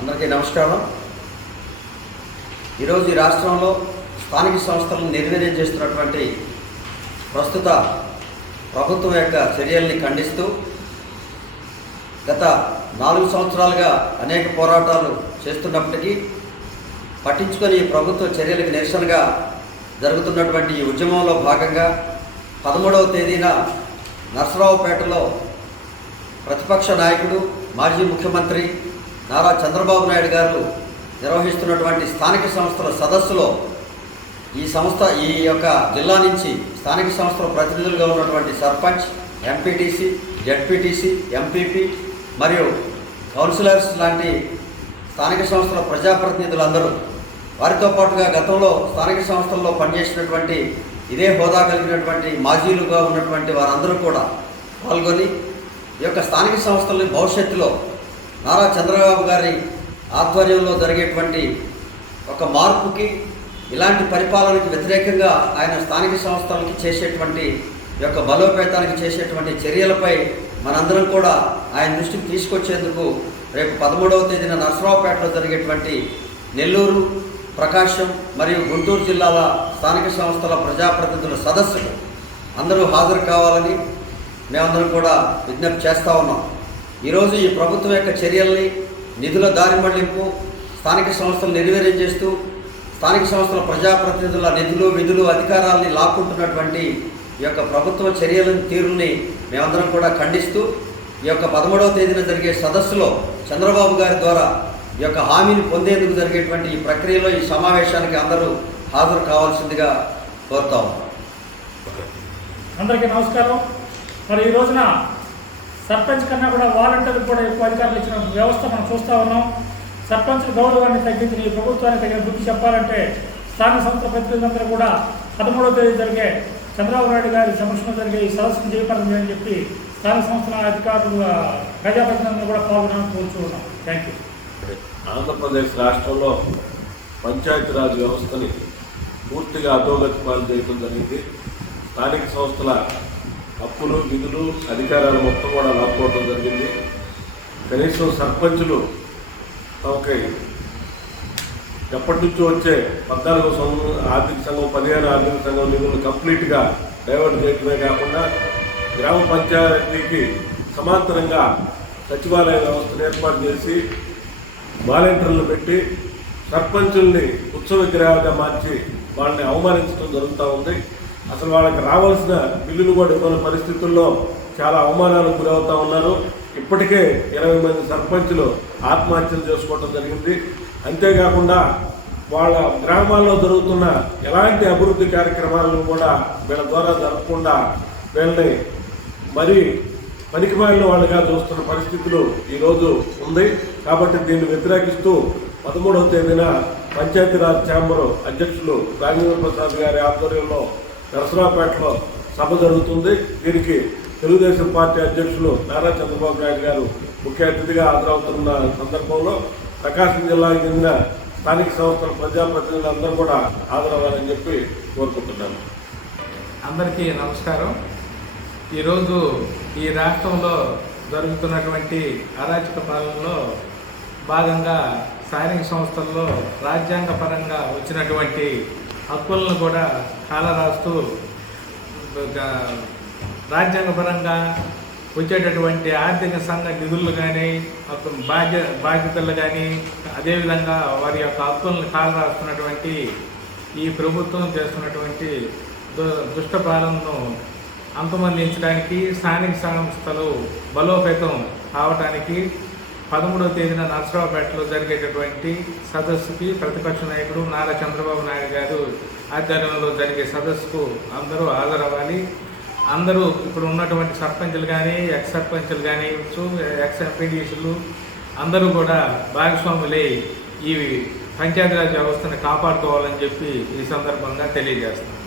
అందరికీ నమస్కారం. ఈరోజు ఈ రాష్ట్రంలో స్థానిక సంస్థలను నిర్వీర్యం చేస్తున్నటువంటి ప్రస్తుత ప్రభుత్వం యొక్క చర్యల్ని ఖండిస్తూ గత 4 సంవత్సరాలుగా అనేక పోరాటాలు చేస్తున్నప్పటికీ పట్టించుకొని ఈ ప్రభుత్వ చర్యలకు నిరసనగా జరుగుతున్నటువంటి ఈ ఉద్యమంలో భాగంగా 13వ తేదీన నర్సరావుపేటలో ప్రతిపక్ష నాయకుడు మాజీ ముఖ్యమంత్రి నారా చంద్రబాబు నాయుడు గారు నిర్వహిస్తున్నటువంటి స్థానిక సంస్థల సదస్సులో ఈ యొక్క జిల్లా నుంచి స్థానిక సంస్థల ప్రతినిధులుగా ఉన్నటువంటి సర్పంచ్, ఎంపీటీసీ, జడ్పీటీసీ, ఎంపీపీ మరియు కౌన్సిలర్స్ లాంటి స్థానిక సంస్థల ప్రజాప్రతినిధులందరూ, వారితో పాటుగా గతంలో స్థానిక సంస్థల్లో పనిచేసినటువంటి ఇదే హోదా కలిగినటువంటి మాజీలుగా ఉన్నటువంటి వారందరూ కూడా పాల్గొని ఈ యొక్క స్థానిక సంస్థలని భవిష్యత్తులో నారా చంద్రబాబు గారి ఆధ్వర్యంలో జరిగేటువంటి ఒక మార్పుకి, ఇలాంటి పరిపాలనకి వ్యతిరేకంగా ఆయన స్థానిక సంస్థలకి చేసేటువంటి యొక్క బలోపేతానికి చేసేటువంటి చర్యలపై మనందరం కూడా ఆయన దృష్టికి తీసుకొచ్చేందుకు రేపు 13వ తేదీన నర్సరావుపేటలో జరిగేటువంటి నెల్లూరు, ప్రకాశం మరియు గుంటూరు జిల్లాల స్థానిక సంస్థల ప్రజాప్రతినిధుల సదస్సుకు అందరూ హాజరు కావాలని మేమందరం కూడా విజ్ఞప్తి చేస్తూ ఉన్నాం. ఈరోజు ఈ ప్రభుత్వం యొక్క చర్యల్ని, నిధుల దారి మళ్లింపు, స్థానిక సంస్థలు నిర్వీర్యం చేస్తూ స్థానిక సంస్థల ప్రజాప్రతినిధుల నిధులు, విధులు, అధికారాలని లాక్కుంటున్నటువంటి ఈ యొక్క ప్రభుత్వ చర్యలను, తీరుని మేమందరం కూడా ఖండిస్తూ ఈ యొక్క 13వ తేదీన జరిగే సదస్సులో చంద్రబాబు గారి ద్వారా ఈ యొక్క హామీని పొందేందుకు జరిగేటువంటి ఈ ప్రక్రియలో, ఈ సమావేశానికి అందరూ హాజరు కావాల్సిందిగా కోరుతాం. అందరికీ నమస్కారం. మరి ఈ రోజున సర్పంచ్ కన్నా కూడా వాలంటీర్లకు కూడా ఎక్కువ అధికారులు ఇచ్చిన వ్యవస్థ మనం చూస్తూ ఉన్నాం. సర్పంచ్ గౌరవాన్ని తగ్గించి ఈ ప్రభుత్వానికి తగిన బుద్ధి చెప్పాలంటే స్థానిక సంస్థల ప్రతినిధులందరూ కూడా 13వ తేదీ జరిగే చంద్రబాబు నాయుడు గారి సమక్షంలో జరిగే ఈ సదస్సును జయప్రదం చేయని చెప్పి స్థానిక సంస్థల అధికారులు, ప్రజాప్రతినిధులను కూడా పాల్గొనాలని కోరుచున్నాం. Thank you. ఆంధ్రప్రదేశ్ రాష్ట్రంలో పంచాయతీరాజ్ వ్యవస్థని పూర్తిగా అధోగతి పాలు చేయడం జరిగింది. స్థానిక సంస్థల హక్కులు, విధులు, అధికారాలు మొత్తం కూడా లాక్కోవడం జరిగింది. కనీసం సర్పంచులు తమకి ఎప్పటి నుంచో వచ్చే 14వ ఆర్థిక సంఘం, 15వ ఆర్థిక సంఘం నిధులు కంప్లీట్గా డైవర్ట్ చేయడమే కాకుండా గ్రామ పంచాయతీకి సమాంతరంగా సచివాలయ వ్యవస్థను ఏర్పాటు చేసి వాలంటీర్లు పెట్టి సర్పంచుల్ని ఉత్సవ విగ్రహాలుగా మార్చి వాళ్ళని అవమానించడం జరుగుతూ ఉంది. అసలు వాళ్ళకి రావాల్సిన బిల్లులు కూడా ఇవ్వని పరిస్థితుల్లో చాలా అవమానాలకు గురవుతూ ఉన్నారు. ఇప్పటికే 20 మంది సర్పంచులు ఆత్మహత్యలు చేసుకోవడం జరిగింది. అంతేకాకుండా వాళ్ళ గ్రామాల్లో జరుగుతున్న ఎలాంటి అభివృద్ధి కార్యక్రమాలను కూడా వీళ్ళ ద్వారా జరగకుండా వీళ్ళని మరీ పనికిమాలిన వాళ్ళుగా చూస్తున్న పరిస్థితులు ఈరోజు ఉంది. కాబట్టి దీన్ని వ్యతిరేకిస్తూ 13వ తేదీన పంచాయతీరాజ్ ఛాంబర్ అధ్యక్షులు రాజేంద్ర ప్రసాద్ గారి ఆధ్వర్యంలో నర్సరావుపేటలో సభ జరుగుతుంది. దీనికి తెలుగుదేశం పార్టీ అధ్యక్షులు నారా చంద్రబాబు నాయుడు గారు ముఖ్య అతిథిగా హాజరవుతున్న సందర్భంలో ప్రకాశం జిల్లాకు చెందిన స్థానిక సంస్థల ప్రజాప్రతినిధులు అందరూ కూడా హాజరవ్వాలని చెప్పి కోరుకుంటున్నాను. అందరికీ నమస్కారం. ఈరోజు ఈ రాష్ట్రంలో జరుగుతున్నటువంటి అరాచక పాలనలో భాగంగా స్థానిక సంస్థల్లో రాజ్యాంగపరంగా వచ్చినటువంటి హక్కులను కూడా కాలరాస్తూ రాజ్యాంగపరంగా వచ్చేటటువంటి ఆర్థిక సంఘ నిధులు కానీ, బాధ్యతలు కానీ, అదేవిధంగా వారి యొక్క హక్కులను కాలరాస్తున్నటువంటి ఈ ప్రభుత్వం చేస్తున్నటువంటి దుష్ట పాలనను అంతమొందించడానికి, స్థానిక సంస్థలు బలోపేతం కావటానికి 13వ తేదీన నర్సరావుపేటలో జరిగేటటువంటి సదస్సుకి ప్రతిపక్ష నాయకుడు నారా చంద్రబాబు నాయుడు గారు ఆధ్వర్యంలో జరిగే సదస్సుకు అందరూ హాజరవ్వాలి. అందరూ ఇప్పుడు ఉన్నటువంటి సర్పంచులు కానీ, ఎక్స్ సర్పంచులు కానీ, ఎక్స్ ఎంపీడీసీలు అందరూ కూడా భాగస్వాములై ఈ పంచాయతీరాజ్ వ్యవస్థను కాపాడుకోవాలని చెప్పి ఈ సందర్భంగా తెలియజేస్తున్నాం.